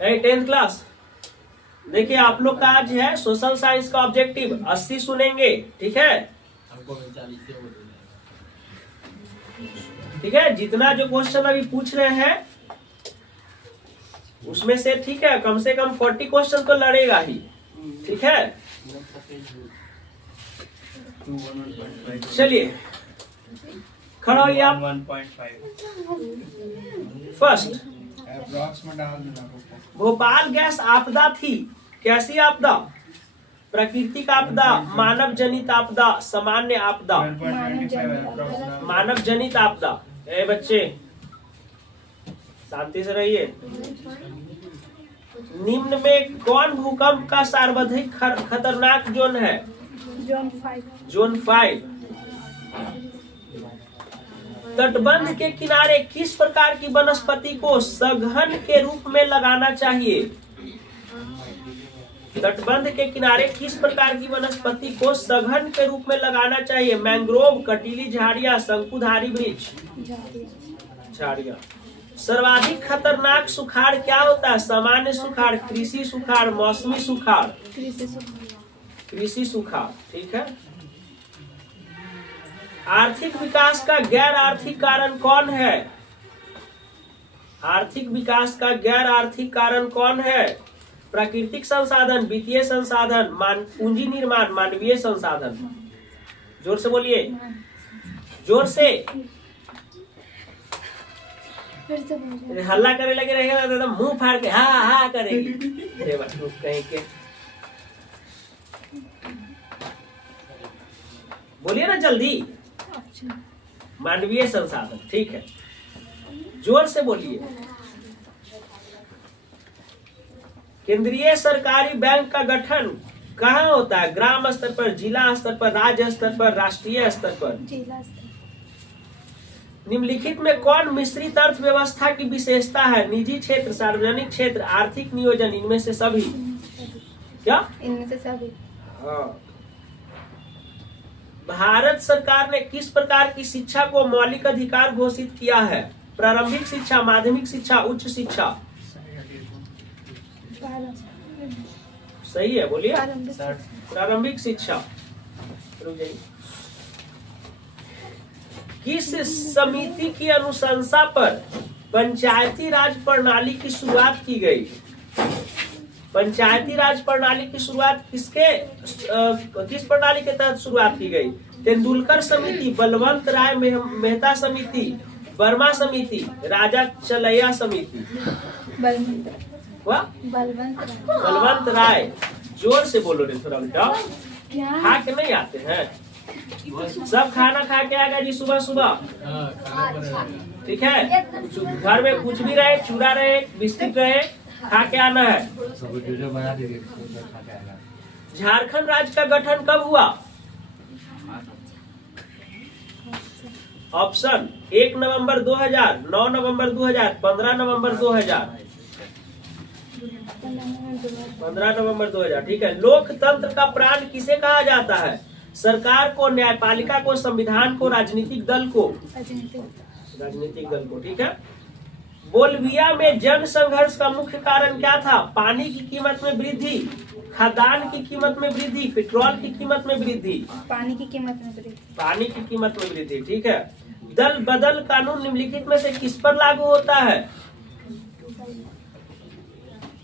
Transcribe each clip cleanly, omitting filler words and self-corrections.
10th class. देखिए आप लोग का आज है सोशल साइंस का ऑब्जेक्टिव, 80 सुनेंगे, ठीक है। ठीक है, जितना जो क्वेश्चन अभी पूछ रहे हैं उसमें से, ठीक है, कम से कम 40 क्वेश्चन तो लड़ेगा ही, ठीक है। चलिए खड़ा होइए आप। 1.5 फर्स्ट, भोपाल गैस आपदा थी, कैसी आपदा? प्राकृतिक आपदा, मानव जनित आपदा, सामान्य आपदा। मानव जनित आपदा। ए बच्चे शांति से रहिए। निम्न में कौन भूकंप का सर्वाधिक खतरनाक जोन है? जोन 5। तटबंध के किनारे किस प्रकार की वनस्पति को सघन के रूप में लगाना चाहिए? तटबंध के किनारे किस प्रकार की वनस्पति को सघन के रूप में लगाना चाहिए? मैंग्रोव, कटीली झाड़ियां, शंकुधारी वृक्ष। झाड़ियां। सर्वाधिक खतरनाक सुखाड़ क्या होता है? सामान्य सुखाड़, कृषि सुखाड़, मौसमी सुखाड़। कृषि सुखाड़, ठीक है। आर्थिक विकास का गैर आर्थिक कारण कौन है? आर्थिक विकास का गैर आर्थिक कारण कौन है? प्राकृतिक संसाधन, वित्तीय संसाधन, पूंजी निर्माण, मानवीय संसाधन। जोर से बोलिए, जोर से। हल्ला करे लगे रहेगा तो मुंह फाड़ के हा हा करेगी। कहीं के बोलिए ना जल्दी। मानवीय संसाधन, ठीक है, जोर से बोलिए। केंद्रीय सरकारी बैंक का गठन कहाँ होता है? ग्राम स्तर पर, जिला स्तर पर, राज्य स्तर पर, राष्ट्रीय स्तर पर। निम्नलिखित में कौन मिश्रित अर्थव्यवस्था की विशेषता है? निजी क्षेत्र, सार्वजनिक क्षेत्र, आर्थिक नियोजन, इनमें से सभी। क्या? इनमें से सभी। हाँ। भारत सरकार ने किस प्रकार की शिक्षा को मौलिक अधिकार घोषित किया है? प्रारंभिक शिक्षा, माध्यमिक शिक्षा, उच्च शिक्षा। सही है, बोलिए। प्रारंभिक शिक्षा। रुक जाइए। किस समिति की अनुशंसा पर पंचायती राज प्रणाली की शुरुआत की गई? पंचायती राज प्रणाली की शुरुआत किस प्रणाली के तहत शुरुआत की गई? तेंदुलकर समिति, बलवंत राय मेहता समिति, वर्मा समिति, राजा चलैया समिति। बलवंत राय। जोर से बोलो रे, थोड़ा बेटा। खा के नहीं आते हैं? सब खाना खा के आएगा जी सुबह सुबह, ठीक है। घर में कुछ भी रहे, चूड़ा रहे, बिस्किट रहे, खा के आना है। झारखंड राज्य का गठन कब हुआ? ऑप्शन 1 नवंबर 2000, 9 नवंबर 2000, 15 नवंबर 2000। 15 नवंबर 2000, ठीक है। लोकतंत्र का प्राण किसे कहा जाता है? सरकार को, न्यायपालिका को, संविधान को, राजनीतिक दल को। राजनीतिक दल को, ठीक है। बोल्विया में जन संघर्ष का मुख्य कारण क्या था? पानी की कीमत में वृद्धि, खाद्यान्न की कीमत में वृद्धि, पेट्रोल की कीमत में वृद्धि। पानी की कीमत में वृद्धि। पानी की कीमत में वृद्धि, ठीक है। दल बदल कानून निम्नलिखित में से किस पर लागू होता है?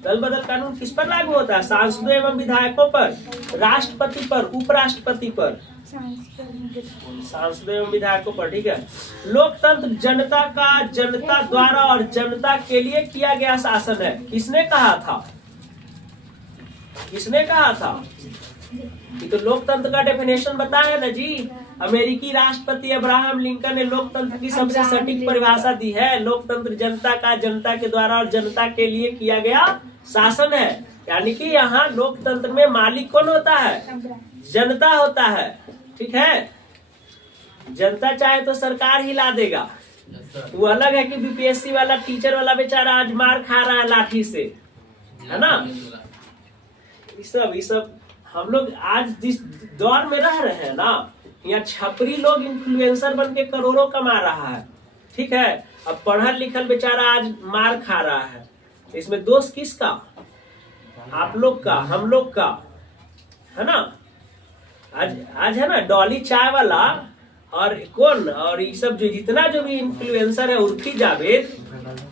दल बदल कानून किस पर लागू होता है? सांसदों एवं विधायकों पर, राष्ट्रपति पर, उपराष्ट्रपति पर। सांसदों एवं विधायकों पर, ठीक है। लोकतंत्र जनता का, जनता द्वारा और जनता के लिए किया गया शासन है, किसने कहा था? किसने कहा था? ये तो लोकतंत्र का डेफिनेशन बताया है ना जी। अमेरिकी राष्ट्रपति अब्राहम लिंकन ने लोकतंत्र की सबसे सटीक परिभाषा दी है। लोकतंत्र जनता का, जनता के द्वारा और जनता के लिए किया गया शासन है। यानी कि यहाँ लोकतंत्र में मालिक कौन होता है? जनता होता है, ठीक है। जनता चाहे तो सरकार ही ला देगा। वो अलग है कि बीपीएससी वाला टीचर वाला बेचारा आज मार खा रहा है लाठी से, है ना। ये सब हम लोग आज जिस दौर में रह रहे हैं ना, यहाँ छपरी लोग इन्फ्लुएंसर बन के करोड़ों कमा रहा है, ठीक है। अब पढ़ल लिखल बेचारा आज मार खा रहा है। इसमें दोष किसका? आप लोग का, हम लोग का, है ना। आज है ना डॉली चाय वाला और कौन और ये सब जो जितना जो भी इन्फ्लुएंसर है, उर्फी जावेद,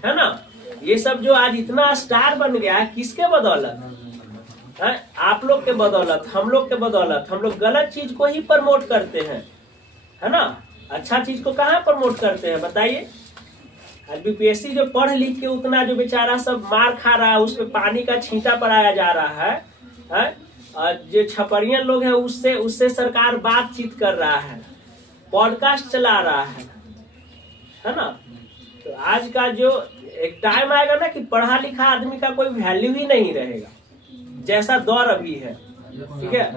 है ना, ये सब जो आज इतना स्टार बन गया है, किसके बदौलत है? आप लोग के बदौलत, हम लोग के बदौलत। हम लोग गलत चीज को ही प्रमोट करते हैं, है ना। अच्छा चीज को कहाँ प्रमोट करते हैं बताइए। आज बीपीएससी जो पढ़ लिख के उतना जो बेचारा सब मार खा रहा है, उसपे पानी का छींटा पड़ाया जा रहा है? और जो छपरियन लोग हैं उससे सरकार बातचीत कर रहा है, पॉडकास्ट चला रहा है ना। तो आज का जो एक टाइम आएगा ना कि पढ़ा लिखा आदमी का कोई वैल्यू ही नहीं रहेगा, जैसा दौर अभी है, ठीक है।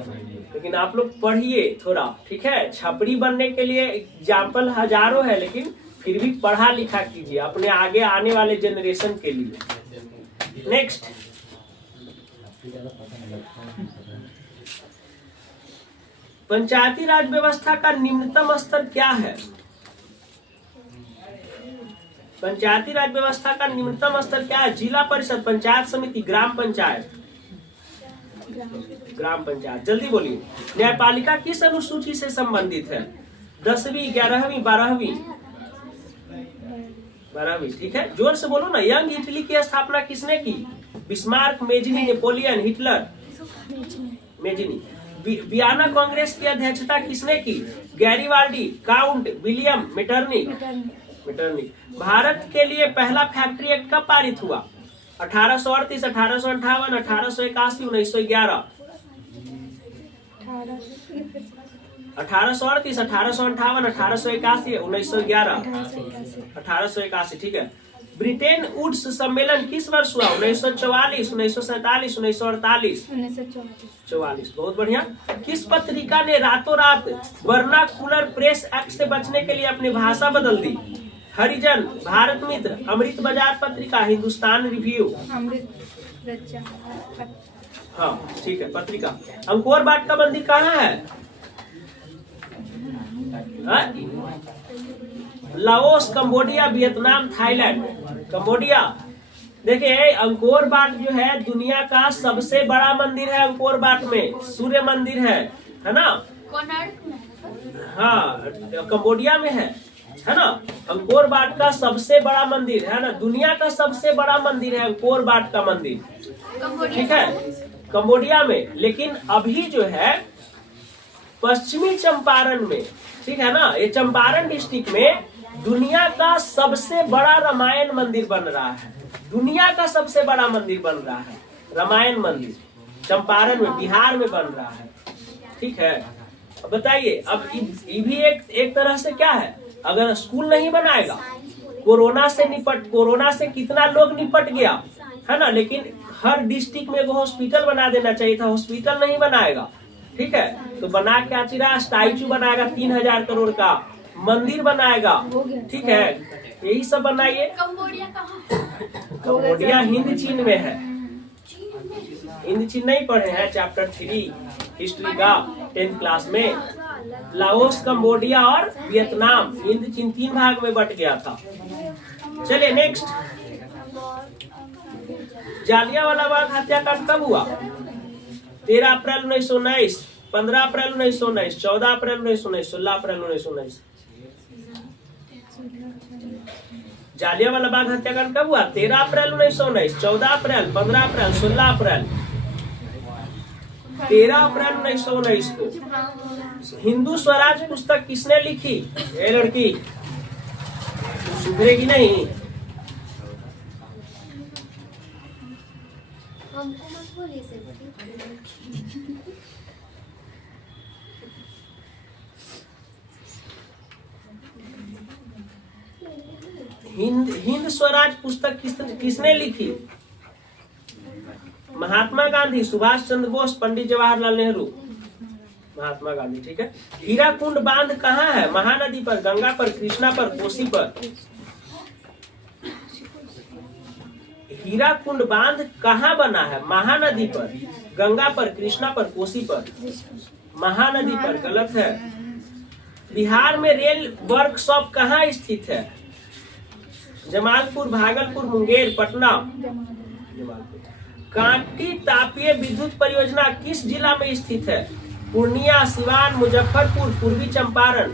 लेकिन आप लोग पढ़िए थोड़ा, ठीक है। छपरी बनने के लिए एग्जाम्पल हजारों है, लेकिन फिर भी पढ़ा लिखा कीजिए अपने आगे आने वाले जनरेशन के लिए। नेक्स्ट, पंचायती राज व्यवस्था का निम्नतम स्तर क्या है? पंचायती राज व्यवस्था का निम्नतम स्तर क्या है? जिला परिषद, पंचायत समिति, ग्राम पंचायत। ग्राम पंचायत, जल्दी बोलिए। न्यायपालिका किस अनुसूची से संबंधित है? 10वीं, 11वीं, 12वीं? 12वीं, ठीक है। जोर से बोलो ना। यंग इटली की स्थापना किसने की? Bismarck, Mazzini, Napoleon, Hitler? Mazzini. Vienna Congress की अध्यक्षता किसने की? Garibaldi, count, William, Metternich. Bharat के लिए पहला फैक्ट्री एक्ट कब पारित हुआ? 1838, 1858, 1881, 1911? 1838, 1858, 1881, 1911? 1881, ठीक है। ब्रिटेन वुड्स सम्मेलन किस वर्ष हुआ? 1944, 1947, 1948? 1944, बहुत बढ़िया। किस पत्रिका ने रातों रात वर्नाकुलर प्रेस एक्ट से बचने के लिए अपनी भाषा बदल दी? हरिजन, भारत मित्र, अमृत बाजार पत्रिका, हिंदुस्तान रिव्यू? हाँ, ठीक है, पत्रिका। अंकोर वाट का मंदिर कहाँ है? Laos, Cambodia, Vietnam, Thailand? Cambodia. देखिए, अंकोर वाट जो है दुनिया का सबसे बड़ा मंदिर है। अंकोर वाट में सूर्य मंदिर है ना। हाँ, कंबोडिया में है ना। अंकोर वाट का सबसे बड़ा मंदिर है ना, दुनिया का सबसे बड़ा मंदिर है अंकोर वाट का मंदिर, ठीक है, कंबोडिया में। लेकिन अभी जो है पश्चिमी चंपारण में, ठीक है ना, ये चंपारण डिस्ट्रिक्ट में दुनिया का सबसे बड़ा रामायण मंदिर बन रहा है। दुनिया का सबसे बड़ा मंदिर बन रहा है, रामायण मंदिर चंपारण में, बिहार में बन रहा है, ठीक है। अब बताइए, अब ये भी एक तरह से क्या है, अगर स्कूल नहीं बनाएगा, कोरोना से कितना लोग निपट गया, है ना। लेकिन हर डिस्ट्रिक्ट में वो हॉस्पिटल बना देना चाहिए था, हॉस्पिटल नहीं बनाएगा, ठीक है। तो बना क्या चिरा, स्टैचू बनाएगा 3000 करोड़ का, मंदिर बनाएगा, ठीक है। यही सब बनाइए। कंबोडिया हिंद चीन में है। हिंद चीन नहीं पढ़े हैं चैप्टर 3 हिस्ट्री का 10th क्लास में? लाओस, कंबोडिया और वियतनाम, हिंद चीन 3 भाग में बट गया था। चलिए नेक्स्ट, जालियांवाला बाग हत्याकांड कब हुआ? 13 अप्रैल 1919, 15 अप्रैल 1919, 14 अप्रैल 1919, 16 अप्रैल 1919? जालियांवाला बाग हत्याकांड कब हुआ? 13 अप्रैल 1919, 14 अप्रैल, 15 अप्रैल, 16 अप्रैल? 13 अप्रैल 1919 को। हिंदू स्वराज पुस्तक किसने लिखी? ये लड़की सुधरेगी नहीं। हिंद स्वराज पुस्तक किसने लिखी? महात्मा गांधी, सुभाष चंद्र बोस, पंडित जवाहरलाल नेहरू? महात्मा गांधी, ठीक है। हीराकुंड बांध कहाँ है? महानदी पर, गंगा पर, कृष्णा पर, कोसी पर? हीराकुंड बांध कहाँ बना है? महानदी पर, गंगा पर, कृष्णा पर, कोसी पर? महानदी पर, गलत है। बिहार में रेल वर्कशॉप कहाँ स्थित है? जमालपुर, भागलपुर, मुंगेर, पटना? जमालपुर। कांटी तापीय विद्युत परियोजना किस जिला में स्थित है? पूर्णिया, सिवान, मुजफ्फरपुर, पूर्वी चंपारण।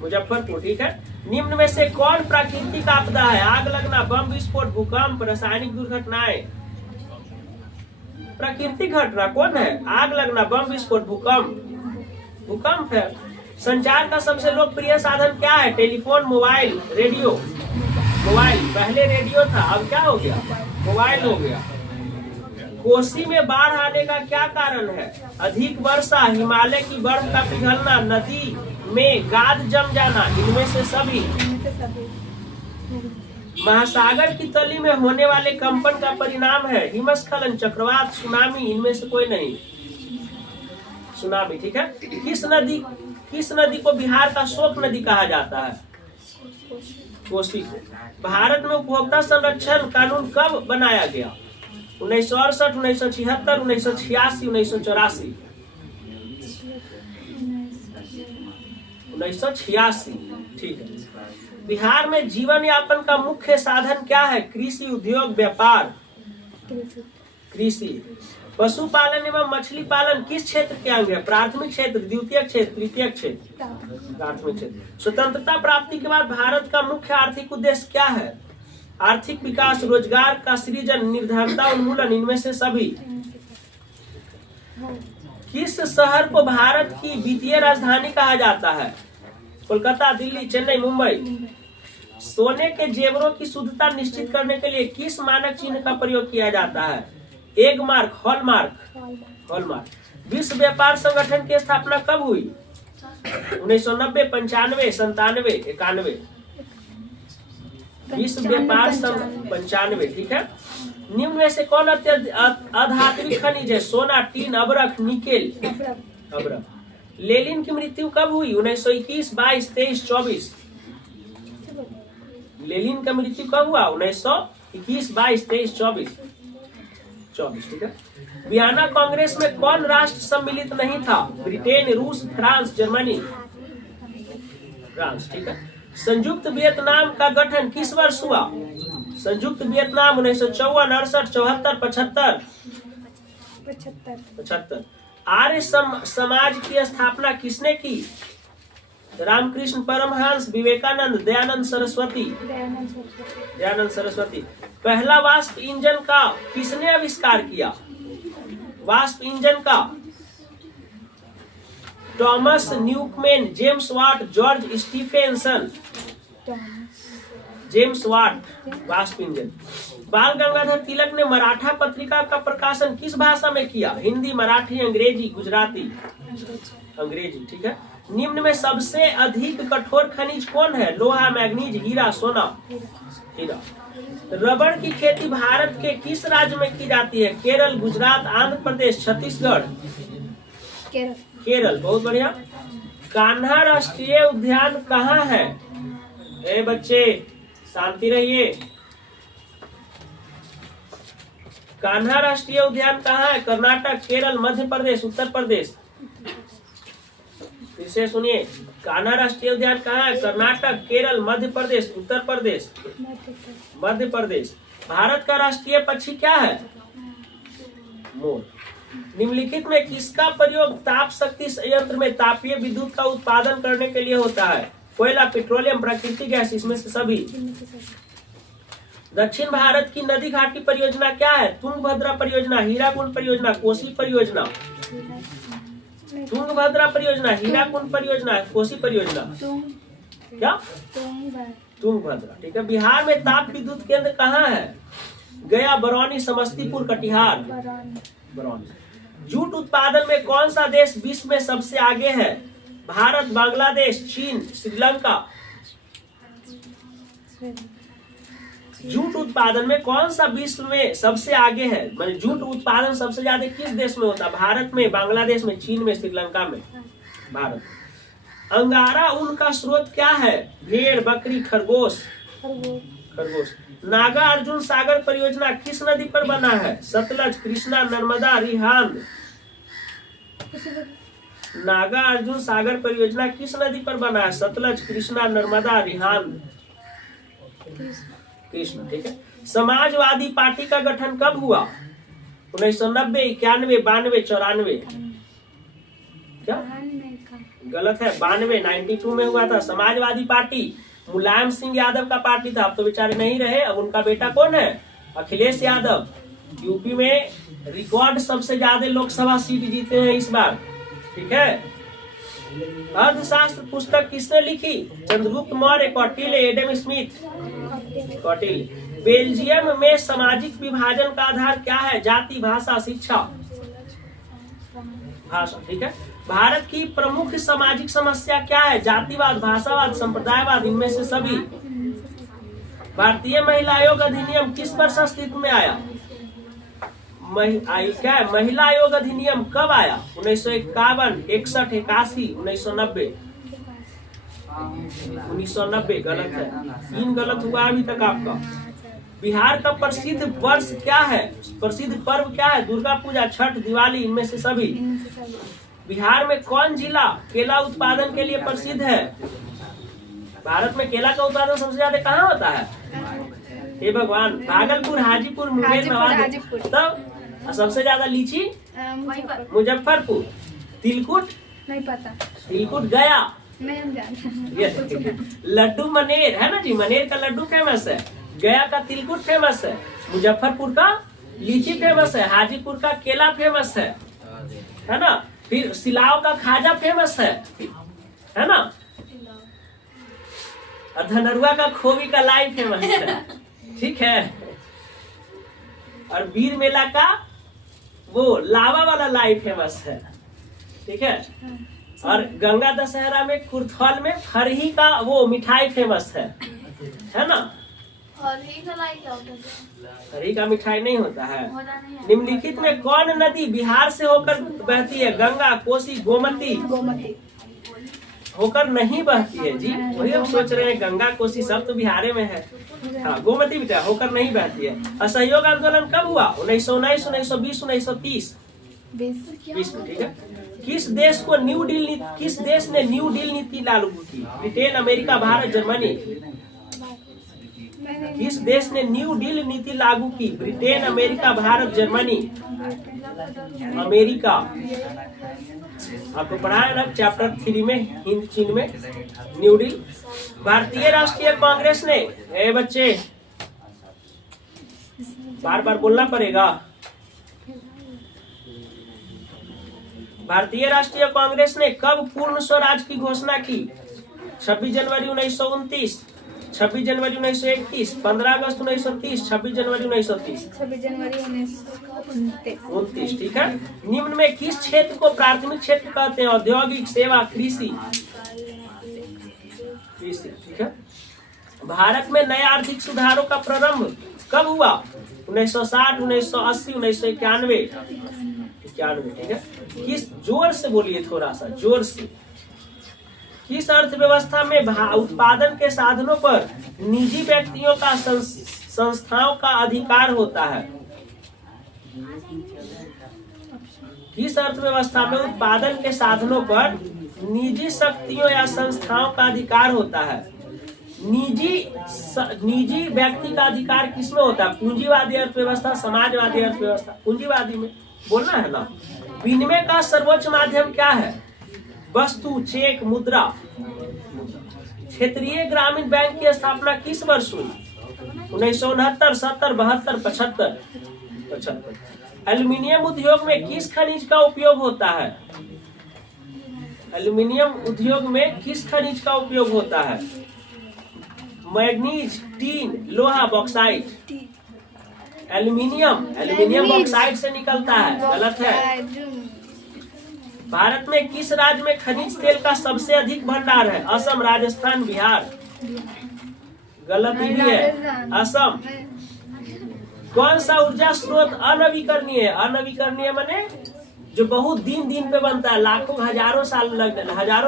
मुजफ्फरपुर, ठीक है। निम्न में से कौन प्राकृतिक आपदा है? आग लगना, बम विस्फोट, भूकंप, रासायनिक दुर्घटनाएं। प्राकृतिक घटना कौन है? आग लगना, बम विस्फोट, भूकंप। भूकंप है। संचार का सबसे लोकप्रिय साधन क्या है? Telephone, mobile, radio. मोबाइल, पहले रेडियो था, अब क्या हो गया? मोबाइल हो गया। कोसी में बाढ़ आने का क्या कारण है? अधिक वर्षा, हिमालय की बर्फ का पिघलना, नदी में गाद जम जाना, इनमें से सभी। महासागर की तली में होने वाले कंपन का परिणाम है हिमस्खलन, चक्रवात, सुनामी, इनमें से कोई नहीं। सुनामी, ठीक है। किस नदी को बिहार का शोक नदी कहा जाता है? कोसी को। भारत में उपभोक्ता संरक्षण कानून कब बनाया गया? 1968, 1976, 1986, 1984। 1986, ठीक है। बिहार में जीवन यापन का मुख्य साधन क्या है? कृषि, उद्योग, व्यापार। कृषि। पशुपालन एवं मछली पालन किस क्षेत्र के अंग है? प्राथमिक क्षेत्र, द्वितीय क्षेत्र, तृतीय क्षेत्र। प्राथमिक क्षेत्र। स्वतंत्रता प्राप्ति के बाद भारत का मुख्य आर्थिक उद्देश्य क्या है? आर्थिक विकास, रोजगार का सृजन, निर्धनता उन्मूलन, इनमें से सभी। किस शहर को भारत की वित्तीय राजधानी कहा जाता है? कोलकाता, दिल्ली, चेन्नई, मुंबई। सोने के जेवरों की शुद्धता निश्चित करने के लिए किस मानक चिन्ह का प्रयोग किया जाता है? Egg mark, hallmark. हॉलमार्क। विश्व व्यापार संगठन की स्थापना कब हुई? 1990, 95, 97, 91। विश्व व्यापार संगठन 95, ठीक है। निम्न में से कौन अधात्विक खनिज है? सोना, टीन, अबरख, निकेल। अबरख। लेनिन की मृत्यु कब हुई? 1921, 22, 23, 24। लेनिन का मृत्यु कब हुआ? 1921, 22, 23, 24। 24, ठीक है। वियना कांग्रेस में कौन राष्ट्र सम्मिलित नहीं था? ब्रिटेन, रूस, फ्रांस, जर्मनी। फ्रांस, ठीक है। संयुक्त वियतनाम का गठन किस वर्ष हुआ? संयुक्त वियतनाम 1954, 68, 74, 75। आर्य समाज की स्थापना किसने की? रामकृष्ण परमहंस, विवेकानंद, दयानंद सरस्वती। दयानंद सरस्वती। पहला वाष्प इंजन का किसने आविष्कार किया? वाष्प इंजन का Thomas Newcomen, James Watt, George Stephenson. James Watt, वाष्प इंजन। बाल गंगाधर तिलक ने मराठा पत्रिका का प्रकाशन किस भाषा में किया? हिंदी, मराठी, अंग्रेजी, गुजराती। अंग्रेजी, ठीक है। निम्न में सबसे अधिक कठोर खनिज कौन है? लोहा, मैग्नीज, हीरा, सोना। हीरा। रबड़ की खेती भारत के किस राज्य में की जाती है? केरल, गुजरात, आंध्र प्रदेश, छत्तीसगढ़। केरल, बहुत बढ़िया। कान्हा राष्ट्रीय उद्यान कहाँ है? ए बच्चे शांति रहिए। कान्हा राष्ट्रीय उद्यान कहाँ है? कर्नाटक, केरल, मध्य प्रदेश, उत्तर प्रदेश। फिर से सुनिए, कान्हा राष्ट्रीय उद्यान कहाँ है? कर्नाटक, केरल, मध्य प्रदेश, उत्तर प्रदेश। मध्य प्रदेश। भारत का राष्ट्रीय पक्षी क्या है? मोर। निम्नलिखित में किसका प्रयोग ताप शक्ति संयंत्र में तापीय विद्युत का उत्पादन करने के लिए होता है? कोयला, पेट्रोलियम, प्राकृतिक गैस, इसमें से सभी। दक्षिण भारत की नदी घाटी परियोजना क्या है? तुंगभद्रा परियोजना, हीराकुंड परियोजना, कोसी परियोजना। तुंगभद्रा परियोजना, हीराकुंड परियोजना, कोसी परियोजना। क्या? तुंगभद्रा, ठीक है। बिहार में ताप विद्युत केंद्र कहाँ है? गया, बरौनी, समस्तीपुर, कटिहार। बरौनी। जूट उत्पादन में कौन सा देश विश्व में सबसे आगे है? भारत, बांग्लादेश, चीन, श्रीलंका। जूट उत्पादन में कौन सा विश्व में सबसे आगे है? मतलब जूट उत्पादन सबसे ज्यादा किस देश में होता है? भारत में, बांग्लादेश में, चीन में, श्रीलंका में। भारत। अंगारा ऊन का स्रोत क्या है? भेड़, बकरी, खरगोश। खरगोश। नागा अर्जुन सागर परियोजना किस नदी पर बना है? सतलज, कृष्णा, नर्मदा, रिहांद। नागा अर्जुन सागर परियोजना किस नदी पर बना है? सतलज, कृष्णा, नर्मदा, रिहांद। कृष्णा, ठीक है। समाजवादी पार्टी का गठन कब हुआ? 1990, 91, 92, 94? क्या गलत है? 92, 92 में हुआ था। समाजवादी पार्टी मुलायम सिंह यादव का पार्टी था, अब तो बेचारे नहीं रहे। अब उनका बेटा कौन है? अखिलेश यादव। यूपी में रिकॉर्ड सबसे ज्यादा लोकसभा सीट जीते हैं इस बार। ठीक है। अर्थशास्त्र पुस्तक किसने लिखी? Chandragupta Maurya, Kautilya, Adam Smith? Kautilya. Belgium में सामाजिक विभाजन का आधार क्या है? जाति, भाषा, शिक्षा? भाषा। ठीक है। भारत की प्रमुख सामाजिक समस्या क्या है? जातिवाद, भाषावाद, संप्रदायवाद? इनमें से सभी। भारतीय महिला आयोग अधिनियम किस वर्ष अस्तित्व में आया? क्या है? महिला आयोग अधिनियम कब आया? 1951, 61, 81, 1990? 1990 गलत है। 3 गलत हुआ अभी तक आपका। बिहार का प्रसिद्ध वर्ष क्या है? प्रसिद्ध पर्व क्या है? दुर्गा पूजा, छठ, दिवाली? इनमें से सभी। बिहार में कौन जिला केला उत्पादन के लिए प्रसिद्ध है? भारत में केला का उत्पादन सबसे ज्यादा कहाँ होता है? हे भगवान, भागलपुर, हाजीपुर, मुंगेर, नवादा? तब सबसे ज्यादा लीची? मुजफ्फरपुर। तिलकुट? नहीं पता। तिलकुट गया। नहीं जानता। लड्डू मनेर है ना जी, मनेर का लड्डू फेमस है। गया का तिलकुट फेमस है। मुजफ्फरपुर का लीची फेमस है। हाजीपुर का केला फेमस है ना। फिर सिलाव का खाजा फेमस है ना। और धनरुआ का खोवी का लाई फेमस है। ठीक है। और बीर मेला का वो लावा वाला लाई फेमस है। ठीक है। और गंगा दशहरा में कुर्थौल में फरही का वो मिठाई फेमस है ना। फरही का मिठाई नहीं होता है। निम्नलिखित में कौन नदी बिहार से होकर बहती है? गंगा, कोसी, गोमती? होकर नहीं बहती है जी। वही हम सोच रहे हैं, गंगा कोसी सब तो बिहार में है। हाँ, गोमती बेटा होकर नहीं बहती है। असहयोग आंदोलन कब हुआ? 1919, 1920, 1930? 20। ठीक है। किस देश ने न्यू डील नीति लागू की? Britain, America, Bharat, Germany? किस देश ने न्यू डील नीति लागू की? Britain, America, Bharat, Germany? America. आपको पढ़ा है ना चैप्टर 3 में, हिंद चीन में न्यू डील। भारतीय राष्ट्रीय कांग्रेस ने, ए बच्चे बार बार बोलना पड़ेगा। भारतीय राष्ट्रीय कांग्रेस ने कब पूर्ण स्वराज की घोषणा की? 26 जनवरी 1929, 26 जनवरी 1931, 15 अगस्त 1930, 26 जनवरी 1930? 26 जनवरी 1929। ठीक है। निम्न में किस क्षेत्र को प्राथमिक क्षेत्र कहते हैं? औद्योगिक, सेवा, कृषि? ठीक है। भारत में नए आर्थिक सुधारों का प्रारंभ कब हुआ? 1960, 1980, 1991? 91। ठीक है। किस, जोर से बोलिए, थोड़ा सा जोर से। किस अर्थव्यवस्था में उत्पादन के साधनों पर निजी व्यक्तियों का संस्थाओं का अधिकार होता है? किस अर्थव्यवस्था में उत्पादन के साधनों पर निजी शक्तियों या संस्थाओं का अधिकार होता है? निजी व्यक्ति का अधिकार किसमें होता है? पूंजीवादी अर्थव्यवस्था, समाजवादी अर्थव्यवस्था? पूंजीवादी में बोलना है ना। विनिमय का सर्वोच्च माध्यम क्या है? वस्तु, चेक, मुद्रा? क्षेत्रीय ग्रामीण बैंक की स्थापना किस वर्ष हुई? 1969, 70, 72, 75? एल्युमिनियम उद्योग में किस खनिज का उपयोग होता है? एल्युमिनियम उद्योग में किस खनिज का उपयोग होता है? मैग्नीज, टीन, लोहा, बॉक्साइट? एल्युमिनियम बॉक्साइट से निकलता है। गलत है। भारत में किस राज्य में खनिज तेल का सबसे अधिक भंडार है? असम, राजस्थान, बिहार? गलत ही है, असम। कौन सा ऊर्जा स्रोत अनवीकरणीय है? अनवीकरणीय माने जो बहुत दिन पे बनता है, हजारों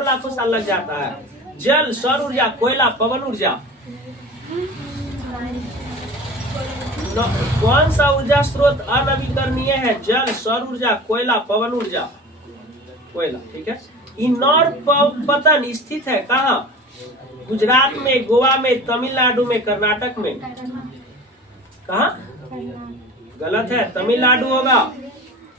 लाखों साल लग जाता है। जल, सौर ऊर्जा, कोयला, पवन ऊर्जा? कौन सा ऊर्जा स्रोत अनवीकरणीय है? जल, सौर ऊर्जा, कोयला, पवन ऊर्जा? कोयला। ठीक है। इंदौर पतन स्थित है कहाँ? गुजरात में, गोवा में, तमिलनाडु में, कर्नाटक में? कहाँ? गलत है, तमिलनाडु होगा।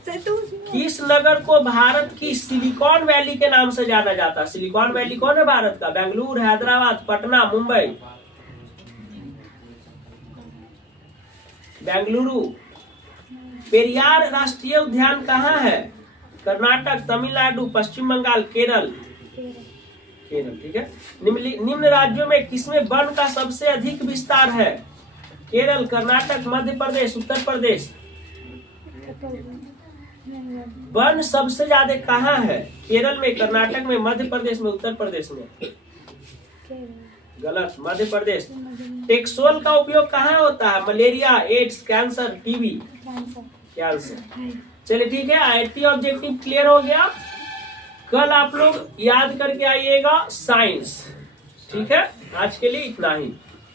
तो किस नगर को भारत की सिलिकॉन वैली के नाम से जाना जाता है? सिलिकॉन वैली कौन है भारत का? बेंगलुरु, हैदराबाद, पटना, मुंबई। बेंगलुरु। पेरियार राष्ट्रीय उद्यान कहाँ है? कर्नाटक, तमिलनाडु, पश्चिम बंगाल, केरल। केरल, ठीक है। निम्न राज्यों में किसमें वन का सबसे अधिक विस्तार है? केरल, कर्नाटक, मध्य प्रदेश, उत्तर प्रदेश। वन सबसे ज्यादा कहाँ है? केरल में, कर्नाटक में, मध्य प्रदेश में, उत्तर प्रदेश में। गलत, मध्य प्रदेश। टेक्सोल का उपयोग कहाँ होता है? Malaria, AIDS, cancer, TB. Cancer. चलिए ठीक है, आईटी ऑब्जेक्टिव क्लियर हो गया। कल आप लोग याद करके आइएगा साइंस। ठीक है, आज के लिए इतना ही।